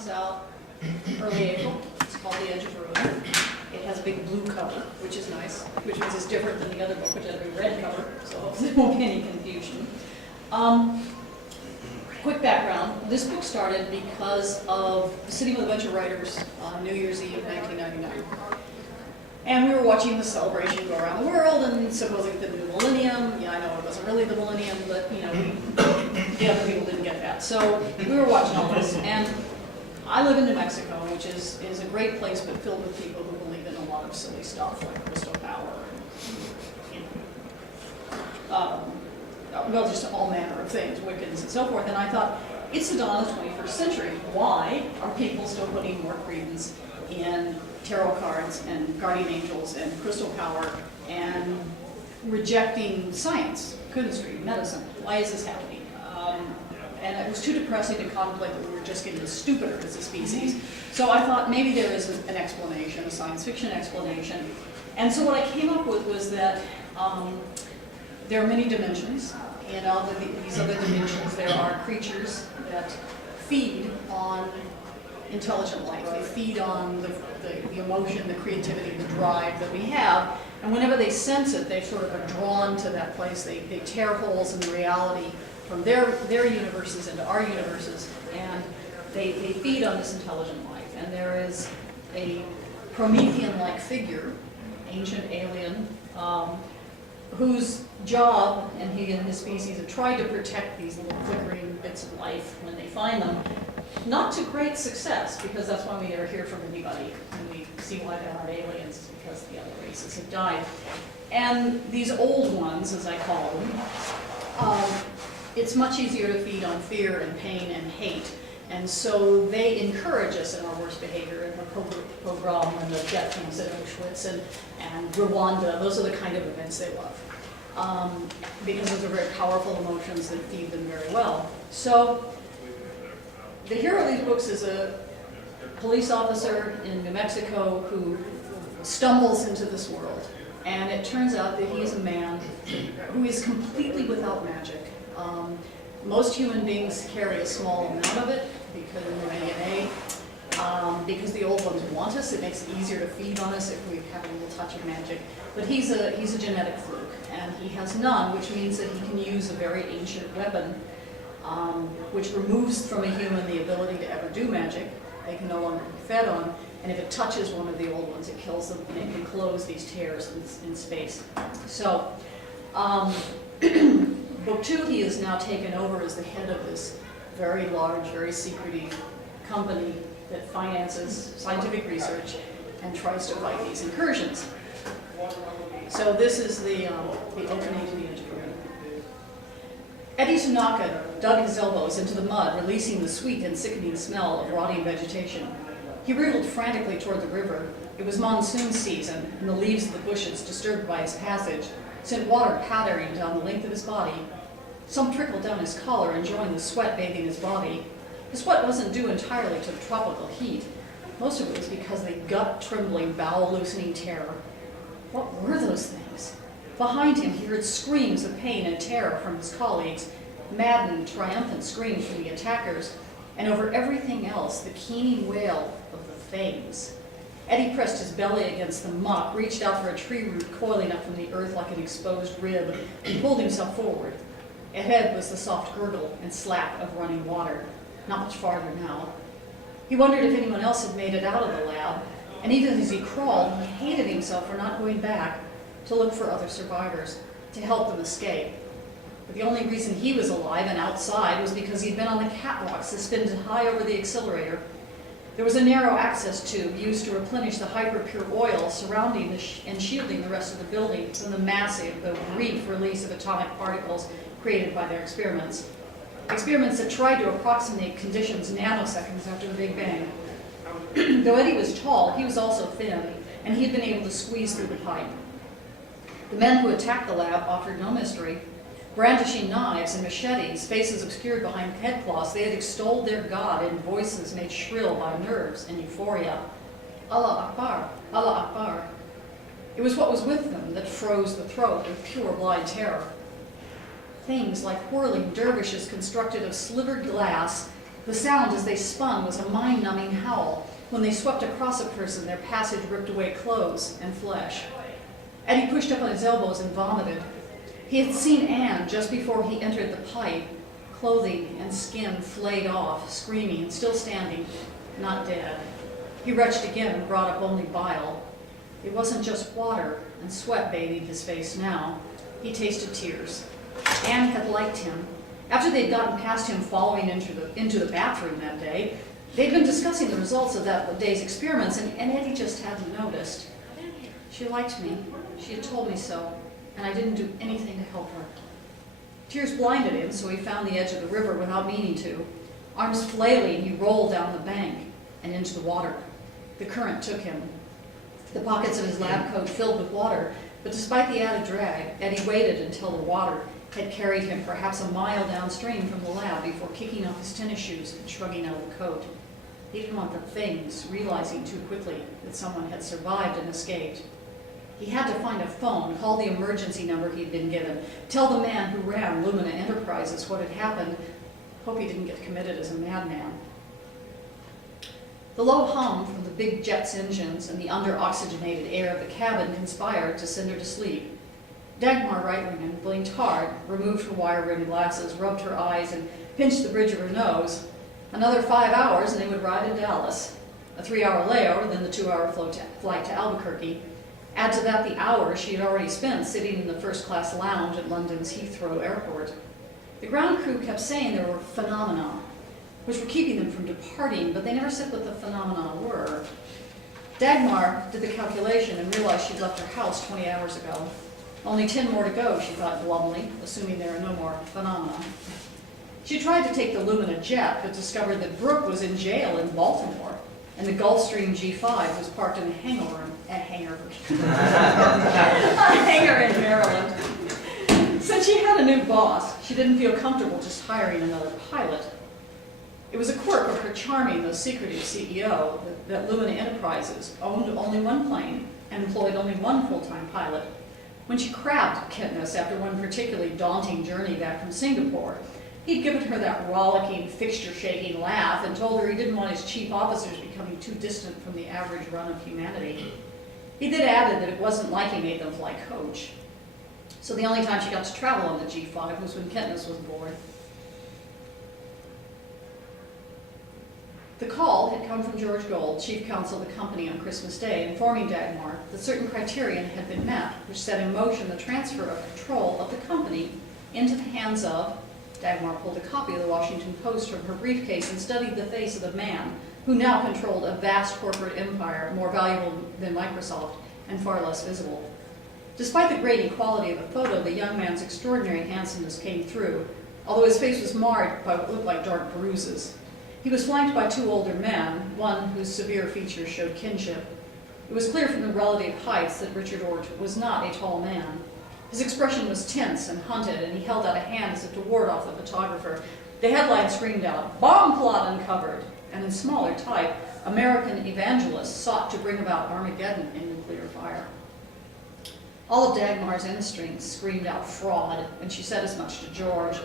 comes out early April. It's called The Edge of Ruin. It has a big blue cover, which is nice, which means it's different than the other book, which has a big red cover, so hopefully there won't be any confusion. Quick background, this book started because of sitting with a bunch of writers on New Year's Eve of 1999. And we were watching the celebration go around the world and supposing the new millennium. Yeah, I know it wasn't really the millennium, but you know, the other people didn't get that. So we were watching all this, and I live in New Mexico, which is a great place, but filled with people who believe in a lot of silly stuff like crystal power, and, you know, well, just all manner of things, Wiccans and so forth. And I thought, it's the dawn of the 21st century. Why are people still putting more credence in tarot cards and guardian angels and crystal power and rejecting science, chemistry, medicine? Why is this happening? And it was too depressing to contemplate that we were just getting stupider as a species. So I thought maybe there is an explanation, a science fiction explanation. And so what I came up with was that there are many dimensions, and of these other dimensions there are creatures that feed on intelligent life. They feed on the emotion, the creativity, the drive that we have, and whenever they sense it, they sort of are drawn to that place. They tear holes in the reality from their universes into our universes, and they feed on this intelligent life. And there is a Promethean-like figure, ancient alien, whose job, and he and his species have tried to protect these little flickering bits of life when they find them, not to great success, because that's why we never hear from anybody when we see why there aren't aliens, is because the other races have died. And these old ones, as I call them, it's much easier to feed on fear and pain and hate. And so they encourage us in our worst behavior, in the pogrom and the death camps at Auschwitz and Rwanda. Those are the kind of events they love. Because those are very powerful emotions that feed them very well. So the hero of these books is a police officer in New Mexico who stumbles into this world. And it turns out that he is a man who is completely without magic. Most human beings carry a small amount of it because of their DNA. Because the old ones want us, it makes it easier to feed on us if we have a little touch of magic. But he's a genetic fluke, and he has none, which means that he can use a very ancient weapon, which removes from a human the ability to ever do magic. They can no longer be fed on, and if it touches one of the old ones, it kills them, and it can close these tears in space. So, Book 2, he is now taken over as the head of this very large, very secretive company that finances scientific research and tries to fight these incursions. So this is the opening to The Edge of Ruin. Eddie Tanaka dug his elbows into the mud, releasing the sweet and sickening smell of rotting vegetation. He wriggled frantically toward the river. It was monsoon season, and the leaves of the bushes, disturbed by his passage, sent water pattering down the length of his body. Some trickled down his collar and joined the sweat bathing his body. The sweat wasn't due entirely to the tropical heat. Most of it was because of the gut-trembling, bowel-loosening terror. What were those things? Behind him, he heard screams of pain and terror from his colleagues, maddened, triumphant screams from the attackers, and over everything else, the keening wail of the things. Eddie pressed his belly against the muck, reached out for a tree root coiling up from the earth like an exposed rib, and pulled himself forward. Ahead was the soft gurgle and slap of running water, not much farther now. He wondered if anyone else had made it out of the lab, and even as he crawled, he hated himself for not going back to look for other survivors, to help them escape. But the only reason he was alive and outside was because he'd been on the catwalk suspended high over the accelerator. There was a narrow access tube used to replenish the hyper-pure oil surrounding and shielding the rest of the building from the massive, though brief, release of atomic particles created by their experiments. Experiments that tried to approximate conditions nanoseconds after the Big Bang. Though Eddie was tall, he was also thin, and he had been able to squeeze through the pipe. The men who attacked the lab offered no mystery. Brandishing knives and machetes, faces obscured behind headcloths, they had extolled their god in voices made shrill by nerves and euphoria. Allah Akbar, Allah Akbar. It was what was with them that froze the throat with pure blind terror. Things like whirling dervishes constructed of slivered glass The sound as they spun was a mind-numbing howl. When they swept across a person, their passage ripped away clothes and flesh. Eddie pushed up on his elbows and vomited. He had seen Anne just before he entered the pipe, clothing and skin flayed off, screaming, still standing, not dead. He retched again and brought up only bile. It wasn't just water and sweat bathing his face now. He tasted tears. Anne had liked him. After they'd gotten past him following into the bathroom that day, they'd been discussing the results of that day's experiments, and Eddie just hadn't noticed. She liked me. She had told me so, and I didn't do anything to help her. Tears blinded him, so he found the edge of the river without meaning to. Arms flailing, he rolled down the bank and into the water. The current took him. The pockets of his lab coat filled with water, but despite the added drag, Eddie waited until the water had carried him perhaps a mile downstream from the lab before kicking off his tennis shoes and shrugging out the coat. He didn't want the things realizing too quickly that someone had survived and escaped. He had to find a phone, call the emergency number he'd been given, tell the man who ran Lumina Enterprises what had happened, hope he didn't get committed as a madman. The low hum from the big jet's engines and the under-oxygenated air of the cabin conspired to send her to sleep. Dagmar Reitlingen blinked hard, removed her wire-rimmed glasses, rubbed her eyes, and pinched the bridge of her nose. Another 5 hours and they would ride to Dallas. A 3-hour layover, then the 2-hour flight to Albuquerque. Add to that the hour she had already spent sitting in the first-class lounge at London's Heathrow Airport. The ground crew kept saying there were phenomena, which were keeping them from departing, but they never said what the phenomena were. Dagmar did the calculation and realized she'd left her house 20 hours ago. Only 10 more to go, she thought glumly, assuming there are no more phenomena. She tried to take the Lumina jet, but discovered that Brooke was in jail in Baltimore, and the Gulfstream G5 was parked in a hangar in Maryland. Since she had a new boss, she didn't feel comfortable just hiring another pilot. It was a quirk of her charming, though secretive CEO that Lumina Enterprises owned only one plane and employed only one full-time pilot. When she crabbed Kentness after one particularly daunting journey back from Singapore, he'd given her that rollicking, fixture-shaking laugh and told her he didn't want his chief officers becoming too distant from the average run of humanity. He then added that it wasn't like he made them fly coach. So the only time she got to travel on the G5 was when Kentness was aboard. The call had come from George Gold, chief counsel of the company on Christmas Day, informing Dagmar that certain criteria had been met, which set in motion the transfer of control of the company into the hands of. Dagmar pulled a copy of the Washington Post from her briefcase and studied the face of the man who now controlled a vast corporate empire more valuable than Microsoft and far less visible. Despite the grainy quality of the photo, the young man's extraordinary handsomeness came through, although his face was marred by what looked like dark bruises. He was flanked by 2 older men, one whose severe features showed kinship. It was clear from the relative heights that Richard Ort was not a tall man. His expression was tense and hunted, and he held out a hand as if to ward off the photographer. The headline screamed out, "Bomb plot uncovered," and in smaller type, American evangelists sought to bring about Armageddon in nuclear fire. All of Dagmar's instincts screamed out fraud, and she said as much to George.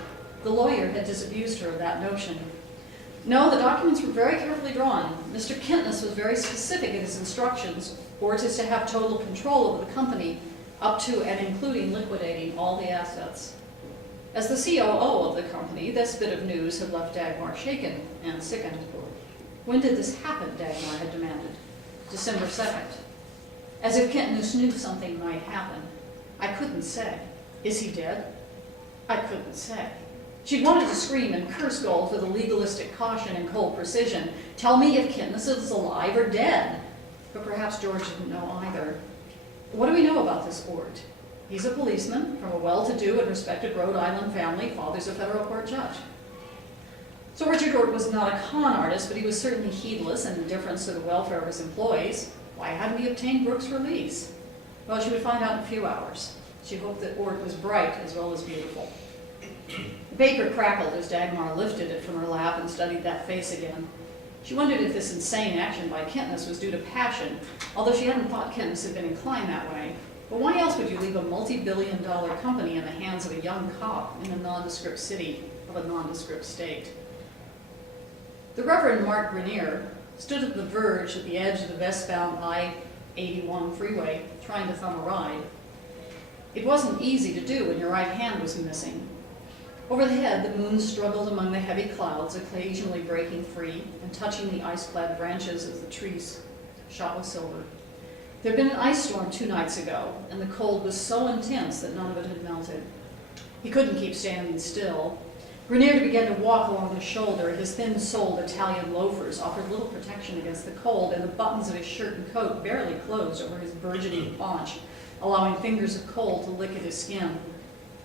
The lawyer had disabused her of that notion. No, the documents were very carefully drawn. Mr. Kentness was very specific in his instructions. Ort is to have total control over the company, up to and including liquidating all the assets. As the COO of the company, this bit of news had left Dagmar shaken and sickened. When did this happen, Dagmar had demanded. December 2nd. As if Kentness knew something might happen. I couldn't say. Is he dead? I couldn't say. She'd wanted to scream and curse Gold for the legalistic caution and cold precision. Tell me if Kentness is alive or dead. But perhaps George didn't know either. What do we know about this Ort? He's a policeman from a well-to-do and respected Rhode Island family. Father's a federal court judge. So Richard Ort was not a con artist, but he was certainly heedless and indifferent to the welfare of his employees. Why hadn't he obtained Brooke's release? Well, she would find out in a few hours. She hoped that Ort was bright as well as beautiful. The paper crackled as Dagmar lifted it from her lap and studied that face again. She wondered if this insane action by Kentness was due to passion, although she hadn't thought Kentness had been inclined that way. But why else would you leave a multi-billion-dollar company in the hands of a young cop in a nondescript city of a nondescript state? The Reverend Mark Grenier stood at the verge at the edge of the westbound I-81 freeway, trying to thumb a ride. It wasn't easy to do when your right hand was missing. Overhead, the moon struggled among the heavy clouds, occasionally breaking free and touching the ice-clad branches of the trees, shot with silver. There had been an ice storm 2 nights ago, and the cold was so intense that none of it had melted. He couldn't keep standing still. Grenier began to walk along the shoulder. His thin-soled Italian loafers offered little protection against the cold, and the buttons of his shirt and coat barely closed over his burgeoning paunch, allowing fingers of cold to lick at his skin.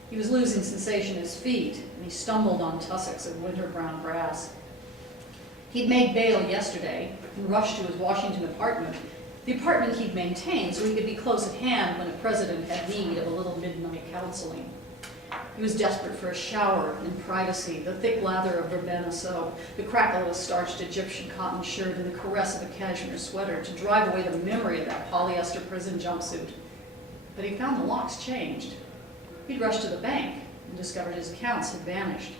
He was losing sensation in his feet, and he stumbled on tussocks of winter-brown grass. He'd made bail yesterday and rushed to his Washington apartment, the apartment he'd maintained so he could be close at hand when a president had need of a little midnight counseling. He was desperate for a shower and privacy, the thick lather of verbena soap, the crackle of a starched Egyptian cotton shirt, and the caress of a cashmere sweater to drive away the memory of that polyester prison jumpsuit. But he found the locks changed. He'd rushed to the bank and discovered his accounts had vanished.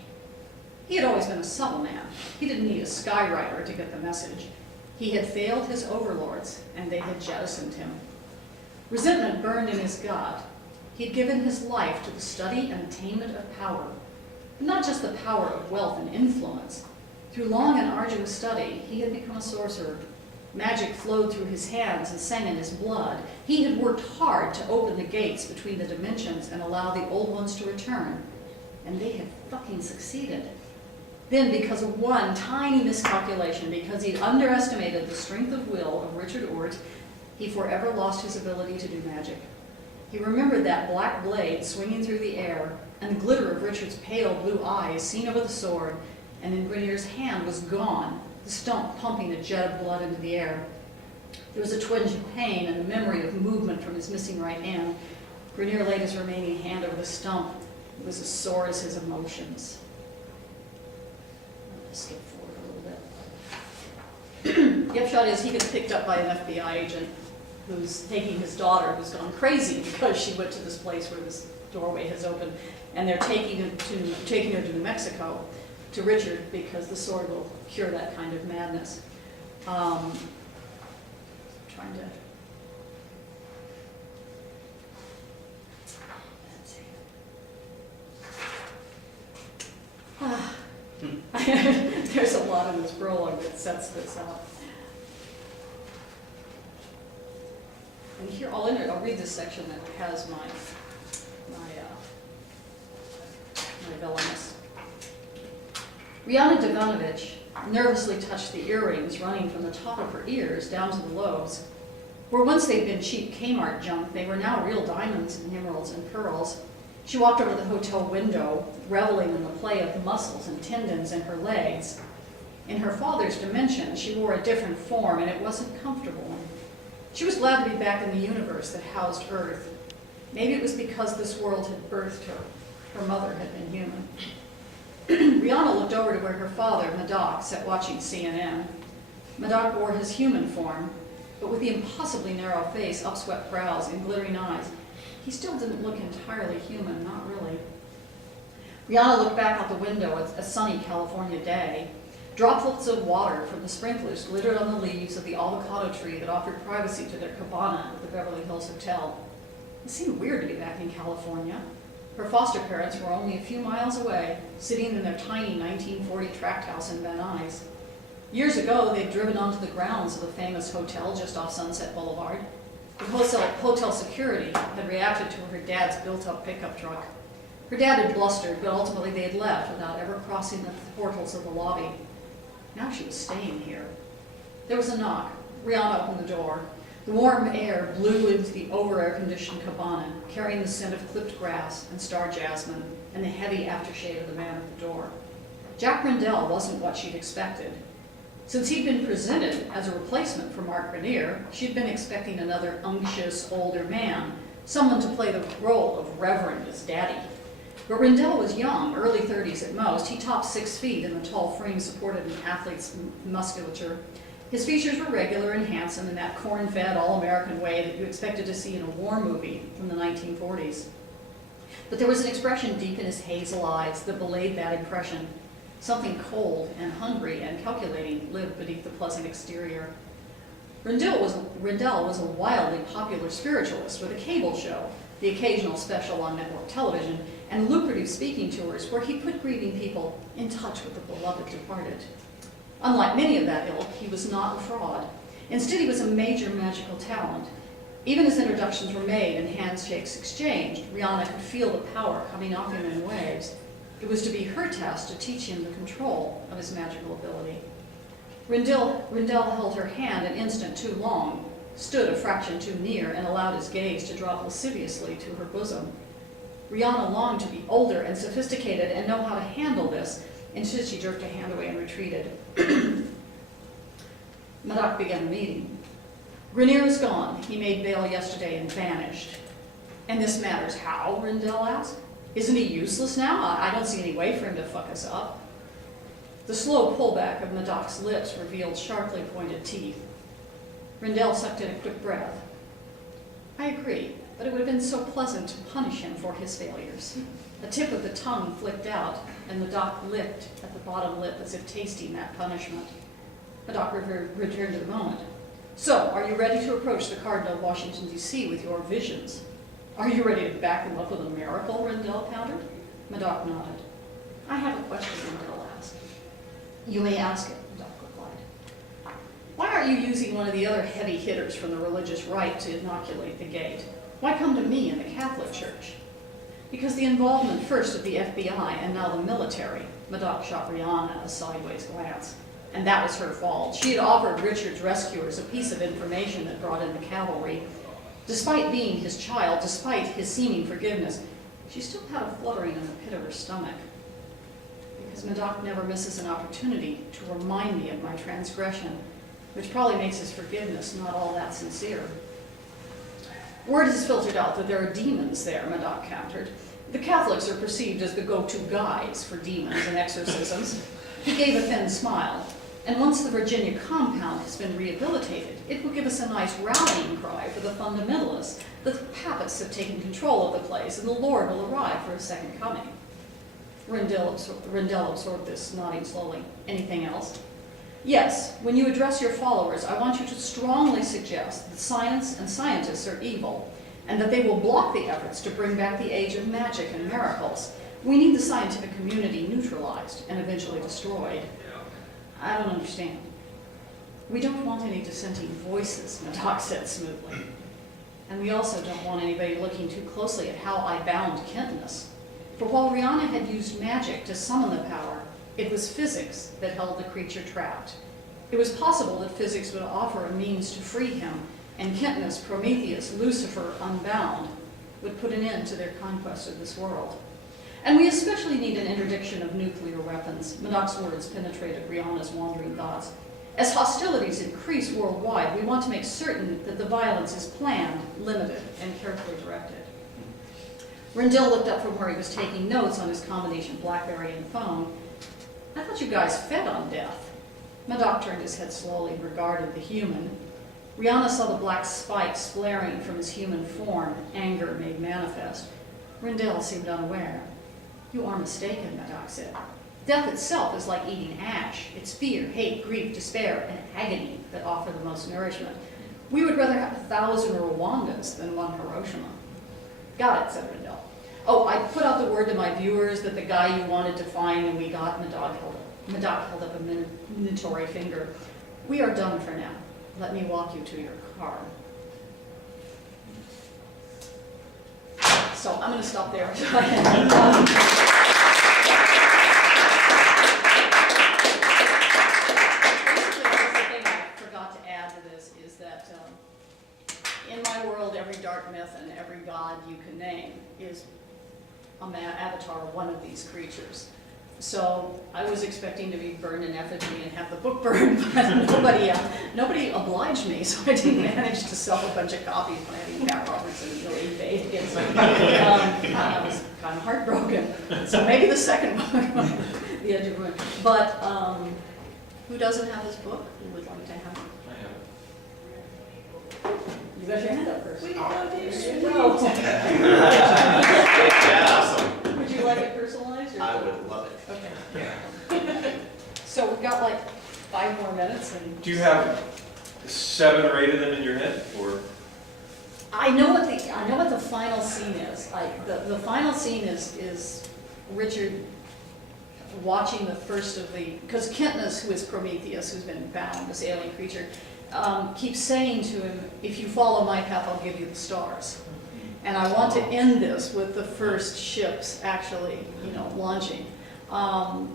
He had always been a subtle man. He didn't need a skywriter to get the message. He had failed his overlords, and they had jettisoned him. Resentment burned in his gut. He had given his life to the study and attainment of power, but not just the power of wealth and influence. Through long and arduous study, he had become a sorcerer. Magic flowed through his hands and sang in his blood. He had worked hard to open the gates between the dimensions and allow the old ones to return, and they had fucking succeeded. Then, because of one tiny miscalculation, because he'd underestimated the strength of will of Richard Ort, he forever lost his ability to do magic. He remembered that black blade swinging through the air, and the glitter of Richard's pale blue eyes seen over the sword, and in Grenier's hand was gone, the stump pumping a jet of blood into the air. There was a twinge of pain and a memory of movement from his missing right hand. Grenier laid his remaining hand over the stump. It was as sore as his emotions. I'll skip forward a little bit. The upshot is he gets picked up by an FBI agent who's taking his daughter, who's gone crazy because she went to this place where this doorway has opened, and they're taking her to New Mexico, to Richard, because the sword will cure that kind of madness. Trying to... Let's see. There's a lot in this prologue that sets this up. And here, I'll read this section that has my villainous. Rihanna Devanovich nervously touched the earrings running from the top of her ears down to the lobes. Where once they'd been cheap Kmart junk, they were now real diamonds and emeralds and pearls. She walked over to the hotel window, reveling in the play of the muscles and tendons in her legs. In her father's dimension, she wore a different form, and it wasn't comfortable. She was glad to be back in the universe that housed Earth. Maybe it was because this world had birthed her. Her mother had been human. Rihanna looked over to where her father, Madoc, sat watching CNN. Madoc wore his human form, but with the impossibly narrow face, upswept brows, and glittering eyes, he still didn't look entirely human, not really. Rihanna looked back out the window at a sunny California day. Droplets of water from the sprinklers glittered on the leaves of the avocado tree that offered privacy to their cabana at the Beverly Hills Hotel. It seemed weird to be back in California. Her foster parents were only a few miles away, sitting in their tiny 1940 tract house in Van Nuys. Years ago, they'd driven onto the grounds of a famous hotel just off Sunset Boulevard. The hotel security had reacted to her dad's built-up pickup truck. Her dad had blustered, but ultimately they had left without ever crossing the portals of the lobby. Now she was staying here. There was a knock. Rihanna opened the door. The warm air blew into the over-air-conditioned cabana, carrying the scent of clipped grass and star jasmine and the heavy aftershade of the man at the door. Jack Rendell wasn't what she'd expected. Since he'd been presented as a replacement for Mark Grenier, she'd been expecting another unctuous, older man, someone to play the role of Reverend as daddy. But Rendell was young, early 30s at most. He topped 6 feet in the tall frame supported an athlete's musculature. His features were regular and handsome in that corn-fed, all-American way that you expected to see in a war movie from the 1940s. But there was an expression deep in his hazel eyes that belayed that impression. Something cold and hungry and calculating lived beneath the pleasant exterior. Rendell was a wildly popular spiritualist with a cable show, the occasional special on network television, and lucrative speaking tours where he put grieving people in touch with the beloved departed. Unlike many of that ilk, he was not a fraud. Instead, he was a major magical talent. Even as introductions were made and handshakes exchanged, Rihanna could feel the power coming off him in waves. It was to be her task to teach him the control of his magical ability. Rendell held her hand an instant too long, stood a fraction too near, and allowed his gaze to drop lasciviously to her bosom. Rihanna longed to be older and sophisticated and know how to handle this. Instead, she jerked a hand away and retreated. Madoc began the meeting. Grenier is gone. He made bail yesterday and vanished. And this matters how? Rendell asked. Isn't he useless now? I don't see any way for him to fuck us up. The slow pullback of Madoc's lips revealed sharply pointed teeth. Rendell sucked in a quick breath. I agree, but it would have been so pleasant to punish him for his failures. A tip of the tongue flicked out, and Madoc licked at the bottom lip as if tasting that punishment. Madoc returned to the moment. So, are you ready to approach the Cardinal of Washington, D.C. with your visions? Are you ready to back them up with a miracle? Rendell countered. Madoc nodded. I have a question, Rendell asked. You may ask it, Madoc replied. Why aren't you using one of the other heavy hitters from the religious right to inoculate the gate? Why come to me in the Catholic Church? Because the involvement first of the FBI and now the military, Madoc shot Rihanna a sideways glance. And that was her fault. She had offered Richard's rescuers a piece of information that brought in the cavalry. Despite being his child, despite his seeming forgiveness, she still had a fluttering in the pit of her stomach. Because Madoc never misses an opportunity to remind me of my transgression, which probably makes his forgiveness not all that sincere. Word has filtered out that there are demons there, Madoc countered. The Catholics are perceived as the go-to guys for demons and exorcisms. He gave a thin smile. And once the Virginia compound has been rehabilitated, it will give us a nice rallying cry for the fundamentalists. The papists have taken control of the place, and the Lord will arrive for a second coming. Rendell absorbed this, nodding slowly. Anything else? Yes, when you address your followers, I want you to strongly suggest that science and scientists are evil, and that they will block the efforts to bring back the age of magic and miracles. We need the scientific community neutralized and eventually destroyed. I don't understand. We don't want any dissenting voices, Madoc said smoothly. And we also don't want anybody looking too closely at how I bound Kentonus. For while Rihanna had used magic to summon the power, it was physics that held the creature trapped. It was possible that physics would offer a means to free him, and Kentonus, Prometheus, Lucifer, unbound, would put an end to their conquest of this world. And we especially need an interdiction of nuclear weapons. Madoc's words penetrated Rihanna's wandering thoughts. As hostilities increase worldwide, we want to make certain that the violence is planned, limited, and carefully directed. Rendell looked up from where he was taking notes on his combination BlackBerry and phone. I thought you guys fed on death. Madoc turned his head slowly and regarded the human. Rihanna saw the black spikes flaring from his human form, anger made manifest. Rendell seemed unaware. You are mistaken, Madoc said. Death itself is like eating ash. It's fear, hate, grief, despair, and agony that offer the most nourishment. We would rather have 1,000 Rwandas than one Hiroshima. Got it, said Rendell. Oh, I put out the word to my viewers that the guy you wanted to find and we got, Madoc held up a minatory finger. We are done for now. Let me walk you to your car. So I'm going to stop there. Basically, the thing I forgot to add to this is that in my world, every dark myth and every god you can name is an avatar of one of these creatures. So I was expecting to be burned in effigy and have the book burned, but nobody obliged me, so I didn't manage to sell a bunch of copies when I think Pat Robertson really baited it. I was kind of heartbroken. So maybe the second book, The Edge of Ruin. But who doesn't have this book? Who would like to have it? I have it. You got your hand up first. We all do. Would you like it personalized? Or? I would love it. Okay. Yeah. 5 more minutes and. Do you have 7 or 8 of them in your head, or? I know what the final scene is. The final scene is Richard watching the first of because Kentness, who is Prometheus, who's been bound, this alien creature, keeps saying to him, if you follow my path, I'll give you the stars. And I want to end this with the first ships actually, launching. How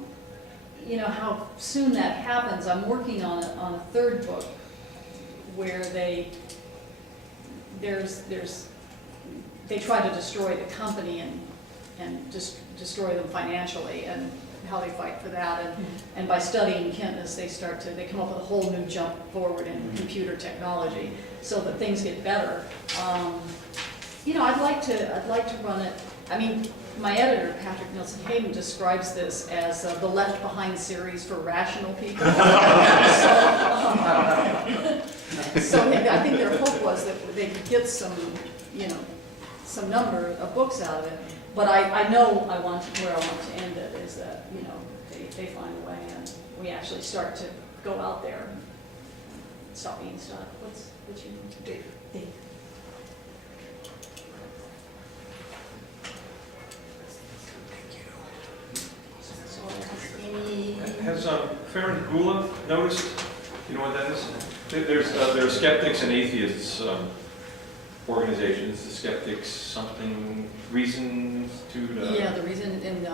soon that happens, I'm working on a third book where they try to destroy the company and just destroy them financially, and how they fight for that. And by studying Kentness, they come up with a whole new jump forward in computer technology so that things get better. I'd like to run it. I mean, my editor, Patrick Nielsen Hayden, describes this as the Left Behind series for rational people. So I think their hope was that they could get some number of books out of it. But I know where I want to end it is that, they find a way and we actually start to go out there and stop being stuck. What's your name? Dave. Dave. Has Farron Gula noticed? You know what that is? There are skeptics and atheists organizations. The skeptics something reasons to. Yeah, the reason in.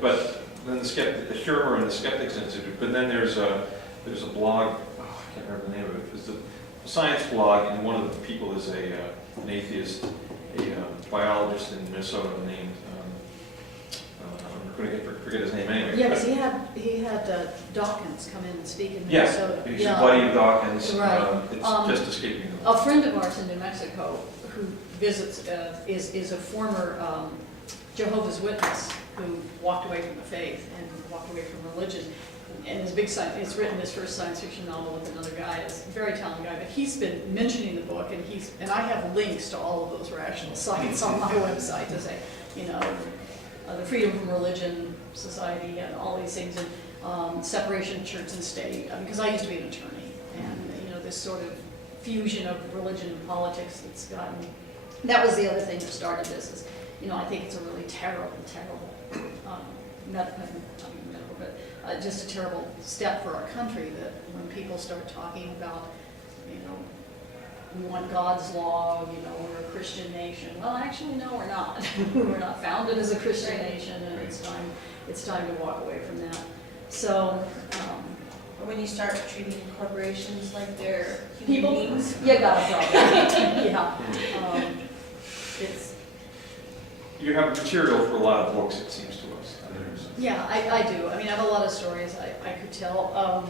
But then the Shermer and the Skeptics Institute. But then there's a blog. Oh, I can't remember the name of it. It's a science blog, and one of the people is an atheist, a biologist in Minnesota named. I'm going to forget his name anyway. Yeah, because he had Dawkins come in and speak in Minnesota. Yeah, he's a buddy of Dawkins. Right. It's just escaping him. A friend of ours in New Mexico who visits is a former Jehovah's Witness who walked away from the faith and walked away from religion. And his big science, it's written his first science fiction novel with another guy. He's a very talented guy, but he's been mentioning the book, and I have links to all of those rational sites on my website to say, the Freedom from Religion Society and all these things, and separation of church and state. Because I used to be an attorney, and this sort of fusion of religion and politics that's gotten. That was the other thing that started this. Is I think it's a really terrible just a terrible step for our country that when people start talking about we want God's law, we're a Christian nation. Well, actually, no, we're not. We're not founded as a Christian nation, and it's time to walk away from that. So, when you start treating corporations like they're people, human beings, you got a problem. Yeah, You have material for a lot of books, it seems to us. Yeah, I do. I mean, I have a lot of stories I could tell.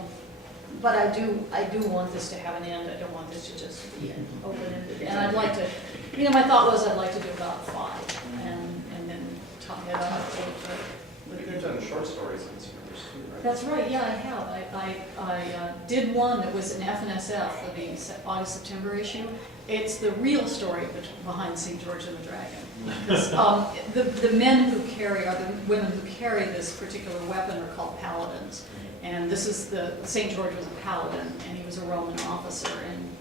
But I do want this to have an end. I don't want this to just be an open-ended. And I'd like to, my thought was I'd like to do about 5 and then tie it up with You've done short stories in series too, right? That's right, yeah, I have. I did one that was an FNSF for the August-September issue. It's the real story behind St. George and the Dragon. The men who carry, or the women who carry this particular weapon are called paladins. And this is St. George was a paladin, and he was a Roman officer,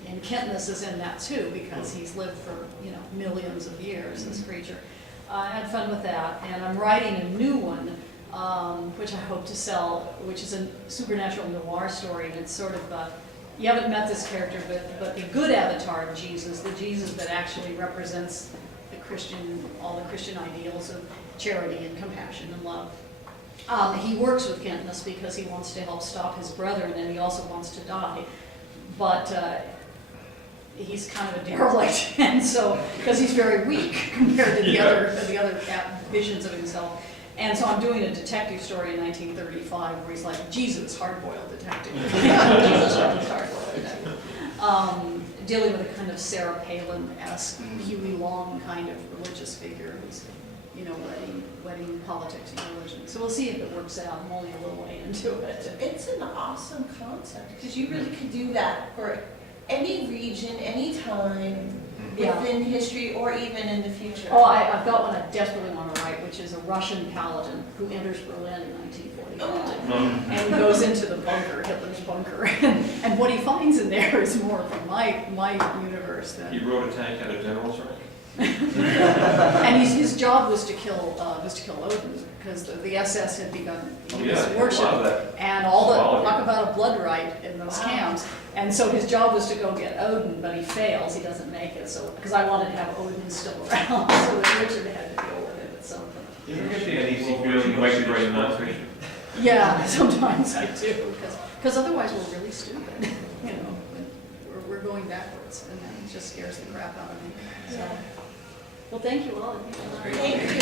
and Kentness is in that too, because he's lived for, millions of years, this creature. I had fun with that, and I'm writing a new one, which I hope to sell, which is a supernatural noir story, and it's sort of, you haven't met this character, but the good avatar of Jesus, the Jesus that actually represents all the Christian ideals of charity and compassion and love. He works with Kentness because he wants to help stop his brother, and then he also wants to die. But he's kind of a derelict, and so because he's very weak compared to the other visions of himself. And so I'm doing a detective story in 1935 where he's like Jesus, hard-boiled detective. Jesus, hard-boiled detective. Dealing with a kind of Sarah Palin-esque, Huey Long kind of religious figure who's, wedding politics and religion. So we'll see if it works out. I'm only a little way into it. it's an awesome concept because you really could do that for any region, any time, Yeah. within history or even in the future. Oh, I've got one I desperately want to write, which is a Russian paladin who enters Berlin in 1945. And goes into the bunker, Hitler's bunker, and what he finds in there is more from my universe than. He rode a tank at a general's rank? And his job was to kill Odin, because the SS had begun Oh, his yeah, a worship, lot of that. and all the, Symbology. talk about a blood rite in those Wow. camps. And so his job was to go get Odin, but he fails, he doesn't make it, so, because I wanted to have Odin still around, so Richard had to deal with it at some point. You ever get the uneasy feeling you might be writing nonfiction? Yeah, sometimes I do, because otherwise we're really stupid, you know, we're going backwards, and that just scares the crap out of me, so. Well, thank you all. Thank you.